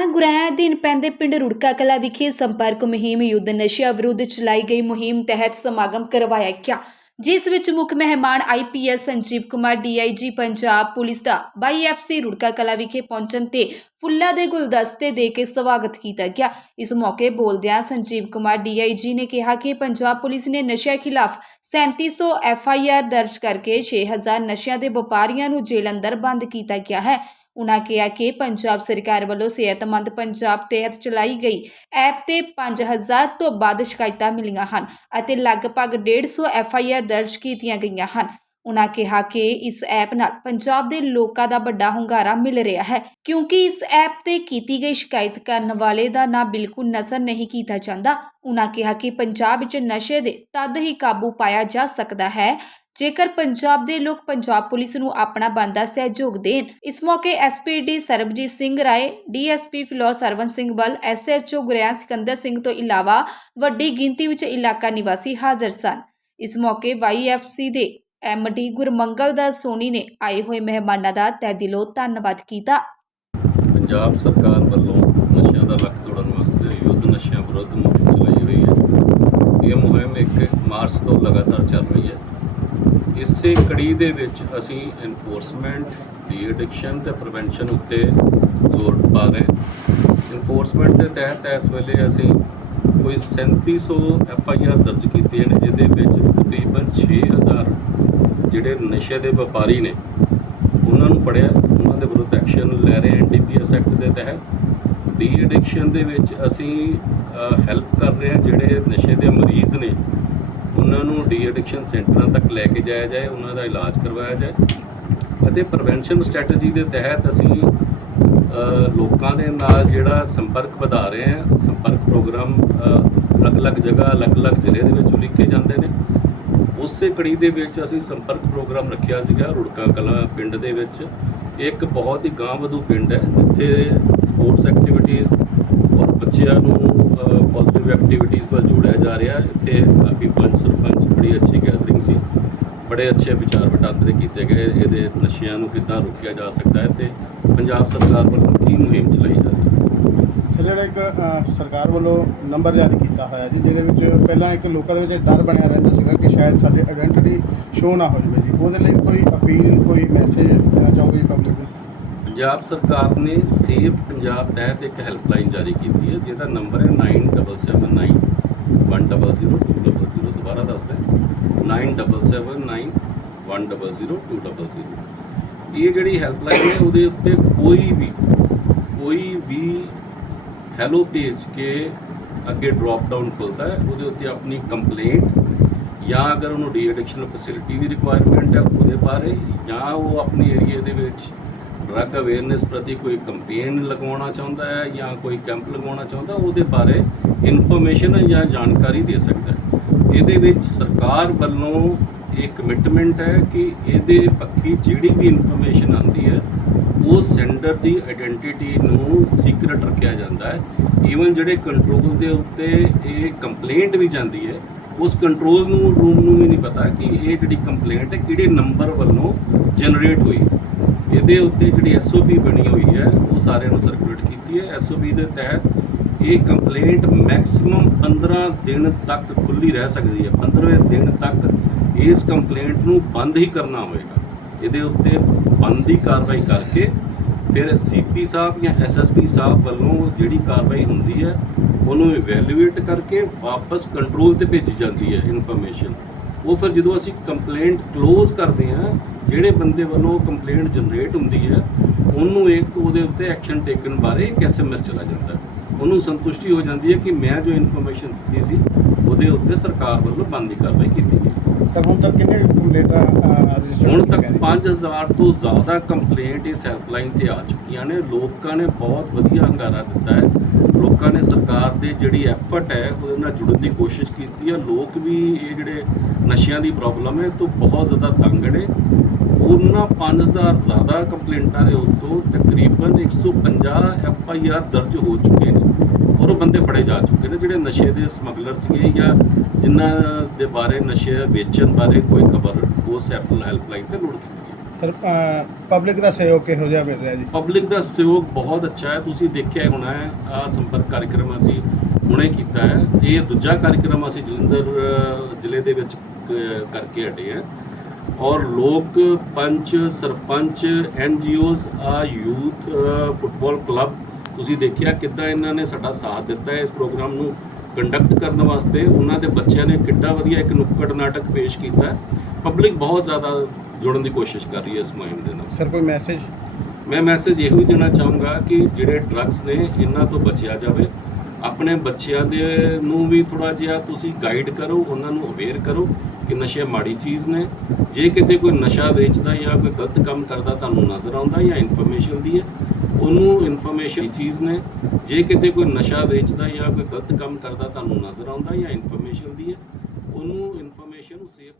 ਥਾਣਾ ਗੁਰੈਆ ਅਧੀਨ ਪੈਂਦੇ ਪਿੰਡ ਰੁੜਕਾ ਕਲਾ ਵਿਖੇ ਸੰਪਰਕ ਮੁਹਿੰਮ ਯੁੱਧ ਨਸ਼ਿਆਂ ਵਿਰੁੱਧ ਚਲਾਈ ਗਈ ਮੁਹਿੰਮ ਤਹਿਤ ਸਮਾਗਮ ਕਰਵਾਇਆ ਗਿਆ, ਜਿਸ ਵਿੱਚ ਮੁੱਖ ਮਹਿਮਾਨ IPS Sanjeev Kumar DIG Punjab police ਦਾ ਬਾਈਐਫਸੀ ਰੁੜਕਾ ਕਲਾ ਵਿਖੇ ਪਹੁੰਚਣ ਤੇ ਫੁੱਲਾਂ ਦੇ ਗੁਲਦਸਤੇ ਦੇ ਕੇ ਸਵਾਗਤ ਕੀਤਾ ਗਿਆ। ਇਸ ਮੌਕੇ ਬੋਲਦਿਆਂ ਸੰਜੀਵ ਕੁਮਾਰ ਡੀਆਈਜੀ ਨੇ ਕਿਹਾ ਕਿ ਪੰਜਾਬ ਪੁਲਿਸ ਨੇ ਨਸ਼ਿਆਂ ਖਿਲਾਫ 3700 ਐਫਆਈਆਰ ਦਰਜ ਕਰਕੇ 6000 ਨਸ਼ਿਆਂ ਦੇ ਵਪਾਰੀਆਂ ਨੂੰ ਜੇਲ੍ਹ ਅੰਦਰ ਬੰਦ ਕੀਤਾ ਗਿਆ ਹੈ। ਉਨ੍ਹਾਂ ਕਿਹਾ ਕਿ ਪੰਜਾਬ ਸਰਕਾਰ ਵੱਲੋਂ ਸਿਹਤਮੰਦ ਪੰਜਾਬ ਤਹਿਤ ਚਲਾਈ ਗਈ ਐਪ ਤੇ 5000 ਤੋਂ ਵੱਧ ਸ਼ਿਕਾਇਤਾਂ ਮਿਲੀਆਂ ਹਨ ਅਤੇ ਲਗਭਗ 150 ਆਰ ਦਰਜ ਕੀਤੀਆਂ ਗਈਆਂ ਹਨ। ਉਨ੍ਹਾਂ ਕਿਹਾ ਕਿ ਇਸ ਐਪ ਨਾਲ ਪੰਜਾਬ ਦੇ ਲੋਕਾਂ ਦਾ ਵੱਡਾ ਹੁੰਗਾਰਾ ਮਿਲ ਰਿਹਾ ਹੈ, ਕਿਉਂਕਿ ਇਸ ਐਪ ਤੇ ਕੀਤੀ ਗਈ ਸ਼ਿਕਾਇਤ ਕਰਨ ਵਾਲੇ ਦਾ ਨਾਂ ਬਿਲਕੁਲ ਨਸਰ ਨਹੀਂ ਕੀਤਾ ਜਾਂਦਾ। ਉਨ੍ਹਾਂ ਕਿਹਾ ਕਿ ਪੰਜਾਬ ਵਿੱਚ ਨਸ਼ੇ ਦੇ ਤਦ ਹੀ ਕਾਬੂ ਪਾਇਆ ਜਾ ਸਕਦਾ ਹੈ ਜੇਕਰ ਪੰਜਾਬ ਦੇ ਲੋਕ ਪੰਜਾਬ ਪੁਲਿਸ ਨੂੰ ਆਪਣਾ ਬਣਦਾ ਸਹਿਯੋਗ ਦੇਣ, ਇਸ ਮੌਕੇ SPD Sarabjit Singh Rai DSP Phillaur Sarwan Singh Bal SHO Guraya Sikandar Singh ਤੋਂ ਇਲਾਵਾ ਵੱਡੀ ਗਿਣਤੀ ਵਿੱਚ ਇਲਾਕਾ ਨਿਵਾਸੀ ਹਾਜ਼ਰ ਸਨ। ਇਸ ਮੌਕੇ ਵਾਈਐਫਸੀ ਦੇ ਐਮਡੀ ਗੁਰਮੰਗਲ ਦਾਸ ਸੋਨੀ ਨੇ ਆਏ ਹੋਏ ਮਹਿਮਾਨਾਂ ਦਾ ਤਹਿ ਦਿਲੋਂ ਧੰਨਵਾਦ ਕੀਤਾ। ਪੰਜਾਬ ਸਰਕਾਰ ਵੱਲੋਂ ਨਸ਼ਿਆਂ ਦਾ ਲੱਕ ਤੋੜਨ ਵਾਸਤੇ ਯੁੱਧ ਨਸ਼ਿਆਂ ਵਿਰੁੱਧ ਮੁਹਿੰਮ ਚਲਾਈ ਹੋਈ ਹੈ। ਇਹ ਮੁਹਿੰਮ ਇੱਕ ਮਾਰਚ ਤੋਂ ਲਗਾਤਾਰ ਚੱਲ ਰਹੀ ਹੈ। ਇਸੇ ਕੜੀ ਦੇ ਵਿੱਚ ਅਸੀਂ ਐਨਫੋਰਸਮੈਂਟ ਦੀ ਐਡਿਕਸ਼ਨ ਤੇ ਪ੍ਰੀਵੈਂਸ਼ਨ ਉੱਤੇ ਜ਼ੋਰ ਪਾ ਰਹੇ ਐਨਫੋਰਸਮੈਂਟ ਦੇ ਤਹਿਤ ਇਸ ਵੇਲੇ ਅਸੀਂ ਕੋਈ 3700 ਐਫ ਆਈ ਆਰ ਦਰਜ ਕੀਤੀਆਂ ਨੇ, ਜਿਹਦੇ ਵਿੱਚ ਤਕਰੀਬਨ 6000 ਜਿਹੜੇ ਨਸ਼ੇ ਦੇ ਵਪਾਰੀ ਨੇ, ਉਹਨਾਂ ਨੂੰ ਫੜਿਆ, ਉਹਨਾਂ ਦੇ ਵਿਰੁੱਧ ਐਕਸ਼ਨ ਲੈ ਰਹੇ N D P NDPS act ਦੇ ਤਹਿਤ ਡੀ ਐਡਿਕਸ਼ਨ ਦੇ ਵਿੱਚ ਅਸੀਂ ਹੈਲਪ ਕਰ ਰਹੇ ਹਾਂ ਜਿਹੜੇ ਨਸ਼ੇ ਦੇ ਮਰੀਜ਼ ਨੇ ਉਹਨਾਂ ਨੂੰ ਡੀ ਐਡਿਕਸ਼ਨ ਸੈਂਟਰਾਂ ਤੱਕ ਲੈ ਕੇ ਜਾਇਆ ਜਾਏ, ਉਹਨਾਂ ਦਾ ਇਲਾਜ ਕਰਵਾਇਆ ਜਾਏ ਅਤੇ ਪ੍ਰੀਵੈਂਸ਼ਨ ਸਟ੍ਰੈਟਜੀ ਦੇ ਤਹਿਤ ਅਸੀਂ ਲੋਕਾਂ ਦੇ ਨਾਲ ਜਿਹੜਾ ਸੰਪਰਕ ਵਧਾ ਰਹੇ ਹਾਂ, ਸੰਪਰਕ ਪ੍ਰੋਗਰਾਮ ਅਲੱਗ-ਅਲੱਗ ਜਗ੍ਹਾ, ਅਲੱਗ-ਅਲੱਗ ਜ਼ਿਲ੍ਹੇ ਦੇ ਵਿੱਚ ਉਲੀਕੇ ਜਾਂਦੇ ਨੇ। ਉਸੇ ਕੜੀ ਦੇ ਵਿੱਚ ਅਸੀਂ ਸੰਪਰਕ ਪ੍ਰੋਗਰਾਮ ਰੱਖਿਆ ਸੀਗਾ ਰੁੜਕਾ ਕਲਾ ਪਿੰਡ ਦੇ ਵਿੱਚ। ਇੱਕ ਬਹੁਤ ਹੀ ਗਾਂਵ ਵਧੂ ਪਿੰਡ ਹੈ, ਜਿੱਥੇ ਸਪੋਰਟਸ ਐਕਟੀਵਿਟੀਜ਼ ਬੱਚਿਆਂ ਨੂੰ ਪੋਜ਼ਿਟਿਵ ਐਕਟੀਵਿਟੀਜ਼ ਵੱਲ ਜੋੜਿਆ ਜਾ ਰਿਹਾ ਹੈ। ਇੱਥੇ ਕਾਫੀ ਪੰਚ ਸਰਪੰਚ ਬੜੀ ਅੱਛੀ ਗੈਦਰਿੰਗ ਸੀ। ਬੜੇ ਅੱਛੇ ਵਿਚਾਰ ਵਟਾਂਦਰੇ ਕੀਤੇ ਗਏ। ਇਹਦੇ ਨਸ਼ਿਆਂ ਨੂੰ ਕਿੱਦਾਂ ਰੋਕਿਆ ਜਾ ਸਕਦਾ ਹੈ ਤੇ ਪੰਜਾਬ ਸਰਕਾਰ ਵੱਲੋਂ ਕੀ ਮੁਹਿੰਮ ਚਲਾਈ ਜਾ ਰਹੀ ਹੈ? ਸਰ, ਜਿਹੜਾ ਇੱਕ ਸਰਕਾਰ ਵੱਲੋਂ ਨੰਬਰ ਜਾਰੀ ਕੀਤਾ ਹੋਇਆ ਜੀ, ਜਿਹਦੇ ਵਿੱਚ ਪਹਿਲਾਂ ਇੱਕ ਲੋਕਾਂ ਦੇ ਵਿੱਚ ਡਰ ਬਣਿਆ ਰਹਿੰਦਾ ਸੀਗਾ ਕਿ ਸ਼ਾਇਦ ਸਾਡੀ ਆਇਡੈਂਟੀਟੀ ਸ਼ੋ ਨਾ ਹੋ ਜਾਵੇ ਜੀ। ਉਹਦੇ ਲਈ ਕੋਈ ਅਪੀਲ, ਕੋਈ ਮੈਸੇਜ ਦੇਣਾ ਚਾਹੋਗੇ ਪਬਲਿਕ ਨੂੰ? ਪੰਜਾਬ ਸਰਕਾਰ ਨੇ ਸੇਫ ਪੰਜਾਬ ਤਹਿਤ ਇੱਕ ਹੈਲਪਲਾਈਨ ਜਾਰੀ ਕੀਤੀ ਹੈ, ਜਿਹਦਾ ਨੰਬਰ ਹੈ 9779 100200 ਦੁਬਾਰਾ ਦੱਸਦਾ 9779 100200 ਇਹ ਜਿਹੜੀ ਹੈਲਪਲਾਈਨ ਹੈ, ਉਹਦੇ ਉੱਤੇ ਕੋਈ ਵੀ ਕੋਈ ਵੀ ਹੈਲੋ ਭੇਜ ਕੇ ਅੱਗੇ ਡ੍ਰੌਪ ਡਾਊਨ ਖੁੱਲਦਾ ਹੈ, ਉਹਦੇ ਉੱਤੇ ਆਪਣੀ ਕੰਪਲੇਂਟ ਜਾਂ ਅਗਰ ਉਹਨੂੰ ਡੀ ਐਡਿਕਸ਼ਨ ਫੈਸਿਲਿਟੀ ਦੀ ਰਿਕੁਆਇਰਮੈਂਟ ਹੈ, ਉਹਦੇ ਬਾਰੇ ਜਾਂ ਉਹ ਆਪਣੇ ਏਰੀਆ ਦੇ ਵਿੱਚ ਡਰੱਗ ਅਵੇਅਰਨੈਸ ਪ੍ਰਤੀ ਕੋਈ ਕੈਂਪੇਨ ਲਗਵਾਉਣਾ ਚਾਹੁੰਦਾ ਹੈ ਜਾਂ ਕੋਈ ਕੈਂਪ ਲਗਾਉਣਾ ਚਾਹੁੰਦਾ ਉਹਦੇ ਬਾਰੇ ਇਨਫੋਰਮੇਸ਼ਨ ਜਾਂ ਜਾਣਕਾਰੀ ਦੇ ਸਕਦਾ ਹੈ। ਇਹਦੇ ਵਿੱਚ ਸਰਕਾਰ ਵੱਲੋਂ ਇਹ ਕਮਿਟਮੈਂਟ ਹੈ ਕਿ ਇਹਦੇ ਪੱਖੀ ਜਿਹੜੀ ਵੀ ਇਨਫੋਰਮੇਸ਼ਨ ਆਉਂਦੀ ਹੈ, ਉਹ ਸੈਂਡਰ ਦੀ ਆਇਡੈਂਟੀਟੀ ਨੂੰ ਸੀਕ੍ਰੇਟ ਰੱਖਿਆ ਜਾਂਦਾ ਹੈ। ਈਵਨ ਜਿਹੜੇ ਕੰਟਰੋਲ ਦੇ ਉੱਤੇ ਇਹ ਕੰਪਲੇਂਟ ਵੀ ਜਾਂਦੀ ਹੈ, ਉਸ ਕੰਟਰੋਲ ਨੂੰ ਰੂਮ ਨੂੰ ਵੀ ਨਹੀਂ ਪਤਾ ਕਿ ਇਹ ਜਿਹੜੀ ਕੰਪਲੇਂਟ ਹੈ, ਕਿਹੜੇ ਨੰਬਰ ਵੱਲੋਂ ਜਨਰੇਟ ਹੋਈ ਇਹਦੇ ਉੱਤੇ ਜਿਹੜੀ ਐਸਓਪੀ ਬਣੀ ਹੋਈ ਹੈ, ਉਹ ਸਾਰਿਆਂ ਨੂੰ ਸਰਕੂਲੇਟ ਕੀਤੀ ਹੈ। ਐਸਓਪੀ ਦੇ ਤਹਿਤ ਇਹ ਕੰਪਲੇਂਟ ਮੈਕਸਿਮਮ 15 ਦਿਨ ਤੱਕ ਖੁੱਲੀ ਰਹਿ ਸਕਦੀ ਹੈ। 15ਵੇਂ ਦਿਨ ਤੱਕ ਇਸ ਕੰਪਲੇਂਟ ਨੂੰ ਬੰਦ ਹੀ ਕਰਨਾ ਹੋਵੇਗਾ ਇਹਦੇ ਉੱਤੇ ਬੰਦ ਦੀ ਕਾਰਵਾਈ ਕਰਕੇ ਫਿਰ ਸੀਪੀ ਸਾਹਿਬ ਜਾਂ ਐਸਐਸਪੀ ਸਾਹਿਬ ਵੱਲੋਂ ਜਿਹੜੀ ਕਾਰਵਾਈ ਹੁੰਦੀ ਹੈ, ਉਹਨੂੰ ਇਵੈਲੂਏਟ ਕਰਕੇ ਵਾਪਸ ਕੰਟਰੋਲ ਤੇ ਭੇਜੀ ਜਾਂਦੀ ਹੈ ਇਨਫੋਰਮੇਸ਼ਨ ਉਹ ਫਿਰ ਜਦੋਂ ਅਸੀਂ ਕੰਪਲੇਂਟ ਕਲੋਜ਼ ਕਰਦੇ ਹਾਂ, ਜਿਹੜੇ ਬੰਦੇ ਵੱਲੋਂ ਕੰਪਲੇਂਟ ਜਨਰੇਟ ਹੁੰਦੀ ਹੈ, ਉਹਨੂੰ ਇੱਕ ਉਹਦੇ ਉੱਤੇ ਐਕਸ਼ਨ ਟੇਕਣ ਬਾਰੇ ਇੱਕ ਐਸਐਮਐਸ ਚਲਾ ਜਾਂਦਾ ਉਹਨੂੰ ਸੰਤੁਸ਼ਟੀ ਹੋ ਜਾਂਦੀ ਹੈ ਕਿ ਮੈਂ ਜੋ ਇਨਫੋਰਮੇਸ਼ਨ ਦਿੱਤੀ ਸੀ, ਉਹਦੇ ਉੱਤੇ ਸਰਕਾਰ ਵੱਲੋਂ ਬੰਦੀ ਕਾਰਵਾਈ ਕੀਤੀ ਗਈ। ਸਰ ਹੁਣ ਤੱਕ ਕਿੰਨੇ ਕੰਪਲੇਂਟਾਂ ਰਜਿਸਟਰ ਹੁਣ ਤੱਕ 5000 ਤੋਂ ਜ਼ਿਆਦਾ ਕੰਪਲੇਂਟ ਇਸ ਹੈਲਪਲਾਈਨ ਤੇ ਆ ਚੁੱਕੀਆਂ ਨੇ। ਲੋਕਾਂ ਨੇ ਬਹੁਤ ਵਧੀਆ ਹੰਗਾਰਾ ਦਿੱਤਾ ਹੈ। ਲੋਕਾਂ ਨੇ ਸਰਕਾਰ ਦੇ ਜਿਹੜੀ ਐਫਰਟ ਹੈ ਉਹਦੇ ਨਾਲ ਜੁੜਨ ਦੀ ਕੋਸ਼ਿਸ਼ ਕੀਤੀ ਹੈ। ਲੋਕ ਵੀ ਇਹ ਜਿਹੜੇ ਨਸ਼ਿਆਂ ਦੀ ਪ੍ਰੋਬਲਮ ਹੈ ਤੋਂ ਬਹੁਤ ਜ਼ਿਆਦਾ ਤੰਗ ਨੇ। ਉਹਨਾਂ 5000 ਜ਼ਿਆਦਾ ਕੰਪਲੇਂਟਾਂ ਦੇ ਉੱਤੋਂ ਤਕਰੀਬਨ 150 ਐਫ ਆਈ ਆਰ ਦਰਜ ਹੋ ਚੁੱਕੇ ਨੇ। ਉਹ ਬੰਦੇ ਫੜੇ ਜਾ ਚੁੱਕੇ ਨੇ ਜਿਹੜੇ ਨਸ਼ੇ ਦੇ ਸਮਗਲਰ ਸੀਗੇ ਜਾਂ ਜਿਨ੍ਹਾਂ ਦੇ ਬਾਰੇ ਨਸ਼ੇ ਵੇਚਣ ਬਾਰੇ ਕੋਈ ਖਬਰ ਉਸ ਹੈਲਪਲਾਈਨ ਤੇ ਲੋਡ ਕੀਤੀ ਸਰ ਪਬਲਿਕ ਦਾ ਸਹਿਯੋਗ ਕਿਹੋ ਜਿਹਾ ਮਿਲ ਰਿਹਾ ਜੀ? ਪਬਲਿਕ ਦਾ ਸਹਿਯੋਗ ਬਹੁਤ ਅੱਛਾ ਹੈ। ਤੁਸੀਂ ਦੇਖਿਆ ਹੋਣਾ ਹੈ ਆ ਸੰਪਰਕ ਕਾਰਜਕ੍ਰਮ ਅਸੀਂ ਹੁਣੇ ਕੀਤਾ ਹੈ। ਇਹ ਦੂਜਾ ਕਾਰਜਕ੍ਰਮ ਅਸੀਂ ਜਲੰਧਰ ਜ਼ਿਲ੍ਹੇ ਦੇ ਵਿੱਚ ਕਰਕੇ ਹਟੇ ਹਾਂ। ਔਰ ਲੋਕ ਪੰਚ ਸਰਪੰਚ ਐਨਜੀਓਜ਼ ਆ ਯੂਥ ਫੁੱਟਬਾਲ ਕਲੱਬ ਤੁਸੀਂ ਦੇਖਿਆ ਕਿੱਦਾਂ ਇਹਨਾਂ ਨੇ ਸਾਡਾ ਸਾਥ ਦਿੱਤਾ ਹੈ ਇਸ ਪ੍ਰੋਗਰਾਮ ਨੂੰ ਕੰਡਕਟ ਕਰਨ ਵਾਸਤੇ? ਉਹਨਾਂ ਦੇ ਬੱਚਿਆਂ ਨੇ ਕਿੱਡਾ ਵਧੀਆ ਇੱਕ ਨੁੱਕੜ ਨਾਟਕ ਪੇਸ਼ ਕੀਤਾ ਪਬਲਿਕ ਬਹੁਤ ਜ਼ਿਆਦਾ ਜੁੜਨ ਦੀ ਕੋਸ਼ਿਸ਼ ਕਰ ਰਹੀ ਹੈ ਇਸ ਮੁਹਿੰਮ ਦੇ ਨਾਲ। ਸਰ ਕੋਈ ਮੈਸੇਜ ਮੈਂ ਮੈਸੇਜ ਇਹੋ ਹੀ ਦੇਣਾ ਚਾਹੂੰਗਾ ਕਿ ਜਿਹੜੇ ਡਰੱਗਸ ਨੇ ਇਹਨਾਂ ਤੋਂ ਬਚਿਆ ਜਾਵੇ। ਆਪਣੇ ਬੱਚਿਆਂ ਦੇ ਨੂੰ ਵੀ ਥੋੜਾ ਜਿਹਾ ਤੁਸੀਂ ਗਾਈਡ ਕਰੋ ਉਹਨਾਂ ਨੂੰ ਅਵੇਅਰ ਕਰੋ ਕਿ ਨਸ਼ੇ ਮਾੜੀ ਚੀਜ਼ ਨੇ। ਜੇ ਕਿਤੇ ਕੋਈ ਨਸ਼ਾ ਵੇਚਦਾ ਜਾਂ ਕੋਈ ਗਲਤ ਕੰਮ ਕਰਦਾ ਤੁਹਾਨੂੰ ਨਜ਼ਰ ਆਉਂਦਾ ਜਾਂ ਇਨਫੋਰਮੇਸ਼ਨ ਦੀ ਹੈ। ਉਹਨੂੰ ਇਨਫੋਰਮੇਸ਼ਨ ਚੀਜ਼ ਨੇ। ਜੇ ਕਿਤੇ ਕੋਈ ਨਸ਼ਾ ਵੇਚਦਾ ਜਾਂ ਕੋਈ ਗਲਤ ਕੰਮ ਕਰਦਾ, ਤੁਹਾਨੂੰ ਨਜ਼ਰ ਆਉਂਦਾ ਜਾਂ ਇਨਫੋਰਮੇਸ਼ਨ ਦੀ ਹੈ, ਉਹਨੂੰ ਇਨਫੋਰਮੇਸ਼ਨ ਸੇਫ